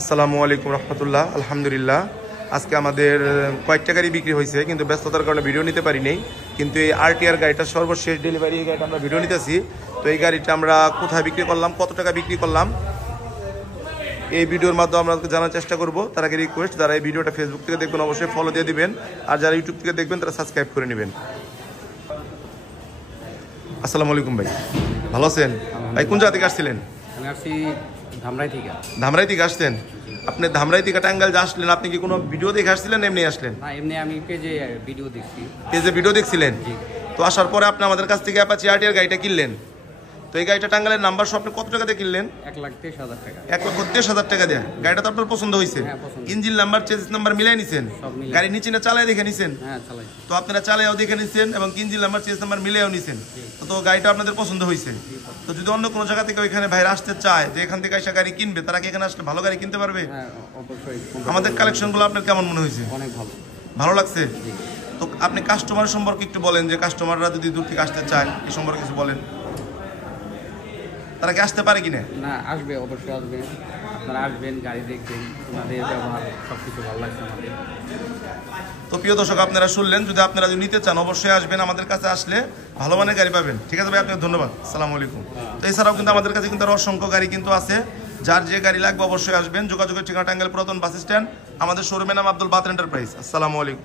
আসসালামু আলাইকুম রহমতুল্লাহ। আলহামদুলিল্লাহ, আজকে আমাদের কয়েকটা গাড়ি বিক্রি হয়েছে, কিন্তু ব্যস্ততার কারণে ভিডিও নিতে পারি নেই। কিন্তু এই আরটিআর গাড়িটা সর্বশেষ ডেলিভারি, এই গাড়িটা আমরা ভিডিও নিতেছি। তো এই গাড়িটা আমরা কোথায় বিক্রি করলাম, কত টাকা বিক্রি করলাম, এই ভিডিওর মাধ্যমে আমরা জানার চেষ্টা করব। তার আগে রিকোয়েস্ট, যারা এই ভিডিওটা ফেসবুক থেকে দেখবেন অবশ্যই ফলো দিয়ে দিবেন, আর যারা ইউটিউব থেকে দেখবেন তারা সাবস্ক্রাইব করে নেবেন। আসসালামু আলাইকুম ভাই, ভালো আছেন? ভাই কোন জায়গা থেকে আসছিলেন? আমি আসছি ধামরাই থেকে। ধামরাই থেকে আসছেন? আপনি ধামরাই থেকে টাঙ্গাইল যে আসলেন, আপনি কি কোনো ভিডিও দেখে আসছিলেন এমনি আসলেন? না, এমনি আমি পেজে ভিডিও দেখছি। পেজে ভিডিও দেখছিলেন? জি। তো আসার পরে আপনি আমাদের কাছ থেকে অ্যাপাচি আরটিআর গাড়িটা কিনলেন। তো এই গাড়িটা টাঙ্গাইলের নাম্বার সহ আপনি কত টাকা দিয়ে কিনলেন? 1,23,000 টাকা। 1,23,000 টাকা দেয়। গাড়িটা তো আপনার পছন্দ হয়েছে? হ্যাঁ, পছন্দ। ইঞ্জিন নাম্বার, চেসিস নাম্বার মিলাই নিছেন? সব মিলাই। গাড়ি নিচে না চালায় দেখে নিছেন? হ্যাঁ, চালাই। তো আপনারা চালায়ও দেখে নিছেন এবং ইঞ্জিন নাম্বার, চেসিস নাম্বার মিলাইও নিছেন। তো গাড়িটা আপনাদের পছন্দ হয়েছে। তো যদি অন্য কোনো জায়গা থেকে ওইখানে ভাইরা আসতে চায় যে এখান থেকে এসে গাড়ি কিনবে, তারা কি এখানে আসলে ভালো গাড়ি কিনতে পারবে? হ্যাঁ, অবশ্যই। আমাদের কালেকশনগুলো আপনার কেমন মনে হয়েছে? অনেক ভালো। ভালো লাগছে? তো আপনি কাস্টমার সম্পর্কে একটু বলেন, যে কাস্টমাররা যদি দূর থেকে আসতে চায় এই সম্পর্কে কিছু বলেন। তারা কি আসতে পারে কিনা? না, আসবে, অবশ্যই আসবে। আপনারা আসবেন, গাড়ি দেখবেন, ওনাদের ব্যবহার সব কিছু ভালো লাগছে আমাদের। তো প্রিয় দর্শক, আপনারা শুনলেন, যদি আপনারা যদি নিতে চান অবশ্যই আসবেন, আমাদের কাছে আসলে ভালো মানের গাড়ি পাবেন। ঠিক আছে ভাই, আপনাকে ধন্যবাদ। আসসালামু আলাইকুম। তো এছাড়াও কিন্তু আমাদের কাছে কিন্তু আরো অসংখ্য গাড়ি কিন্তু আছে। যার যে গাড়ি লাগবে অবশ্যই আসবেন। যোগাযোগের ঠিকানা টাঙ্গাইল পুরাতন বাস স্ট্যান্ড। আমাদের শোরুমের নাম আব্দুল বাত এন্টারপ্রাইজ। আসসালামু আলাইকুম।